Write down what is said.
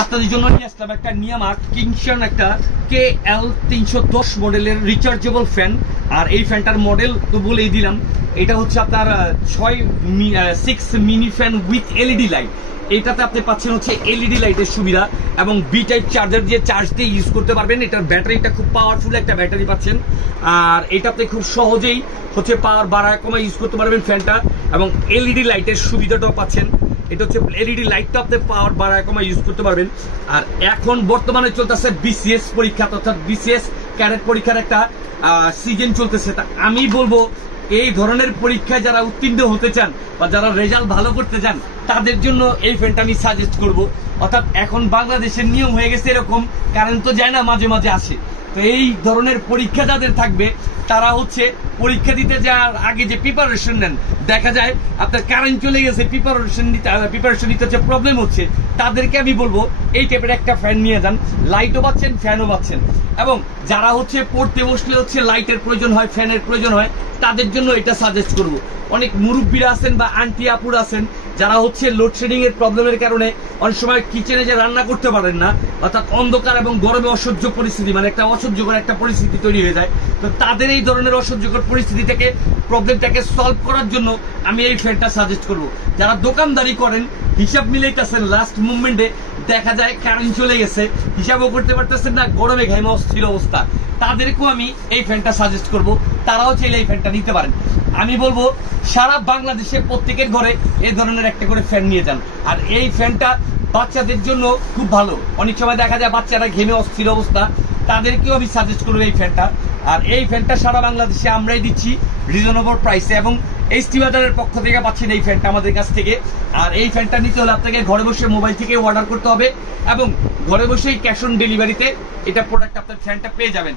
আপনাদের জন্য নিয়ে আসলাম একটা নিয়ামাক কিংশন একটা KL310 মডেলের রিচার্জেবল ফ্যান। আর এই ফ্যানটার মডেল তো বলেই দিলাম, এটা হচ্ছে আপনার 6 mini fan with LED light. এটাতে আপনি পাচ্ছেন হচ্ছে এলইডি লাইটের সুবিধা এবং বি টাইপ চার্জার দিয়ে চার্জ দিয়ে ইউজ করতে পারবেন। এটার ব্যাটারিটা খুব পাওয়ারফুল একটা ব্যাটারি পাচ্ছেন। আর এটাতে খুব সহজেই হচ্ছে পাওয়ার বাড়ায় কমায় ইউজ করতে পারবেন ফ্যানটা, এবং এলইডি লাইটের সুবিধাটাও পাচ্ছেন। এটা হচ্ছে এলইডি লাইটটা আপনি পাওয়ার বাড়ায় কমায় ইউজ করতে পারবেন। আর এখন বর্তমানে চলতেছে বিসিএস পরীক্ষা, অর্থাৎ বিসিএস ক্যাডেট পরীক্ষার একটা সিজন চলতেছে। তা আমি বলবো এই ধরনের পরীক্ষায় যারা উত্তীর্ণ হতে চান বা যারা রেজাল্ট ভালো করতে চান তাদের জন্য এই ফ্যানটা আমি সাজেস্ট করব। অর্থাৎ এখন বাংলাদেশের নিয়ম হয়ে গেছে এরকম, কারেন্ট তো যায় না, মাঝে মাঝে আসে। তো এই ধরনের পরীক্ষা যাদের থাকবে তারা হচ্ছে পরীক্ষা দিতে যাওয়ার আগে যে প্রিপারেশন নেন, দেখা যায় আপনার কারেন্ট চলে গেছে, প্রিপারেশন নিতে হচ্ছে, প্রবলেম হচ্ছে, তাদেরকে আমি বলবো এই টাইপের একটা ফ্যান নিয়ে যান। লাইটও পাচ্ছেন, ফ্যানও পাচ্ছেন। এবং যারা হচ্ছে পড়তে বসলে হচ্ছে লাইটের প্রয়োজন হয়, ফ্যানের প্রয়োজন হয়, তাদের জন্য এটা সাজেস্ট করব। অনেক মুরব্বীরা আছেন বা আন্টি আপুরা আছেন যারা হচ্ছে লোডশেডিং এর প্রবলেমের কারণে অনেক সময় কিচেনে যে রান্না করতে পারেন না, অর্থাৎ অন্ধকার এবং গরমে অসহ্য পরিস্থিতি, মানে একটা অসহ্যকর একটা পরিস্থিতি তৈরি হয়ে যায়। তো তাদের এই ধরনের অসহ্যকর পরিস্থিতি থেকে প্রবলেমটাকে সলভ করার জন্য আমি এই ফ্যানটা সাজেস্ট করব। যারা দোকানদারি করেন, হিসাব মিলাইতেছেন, লাস্ট মুভমেন্টে দেখা যায় কারেন্ট চলে গেছে, হিসাবও করতে পারতেছেন না, গরমে ঘামে অস্থির অবস্থা, তাদেরকেও আমি এই ফ্যানটা সাজেস্ট করব। তারাও চাইলে এই ফ্যানটা নিতে পারেন। আমি বলবো সারা বাংলাদেশে প্রত্যেকের ঘরে এই ধরনের একটা করে ফ্যান নিয়ে যান। আর এই ফ্যানটা বাচ্চাদের জন্য খুব ভালো। অনেক সময় দেখা যায় বাচ্চারা ঘেমে অস্থির অবস্থা, তাদেরকেও আমি সাজেস্ট করবো এই ফ্যানটা। আর এই ফ্যানটা সারা বাংলাদেশে আমরাই দিচ্ছি রিজনেবল প্রাইসে, এবং এইচটি বাজারের পক্ষ থেকে পাচ্ছেন এই ফ্যানটা আমাদের কাছ থেকে। আর এই ফ্যানটা নিতে হলে আপনাকে ঘরে বসে মোবাইল থেকে অর্ডার করতে হবে, এবং ঘরে বসেই ক্যাশ অন ডেলিভারিতে এটা প্রোডাক্ট আপনার ফ্যানটা পেয়ে যাবেন।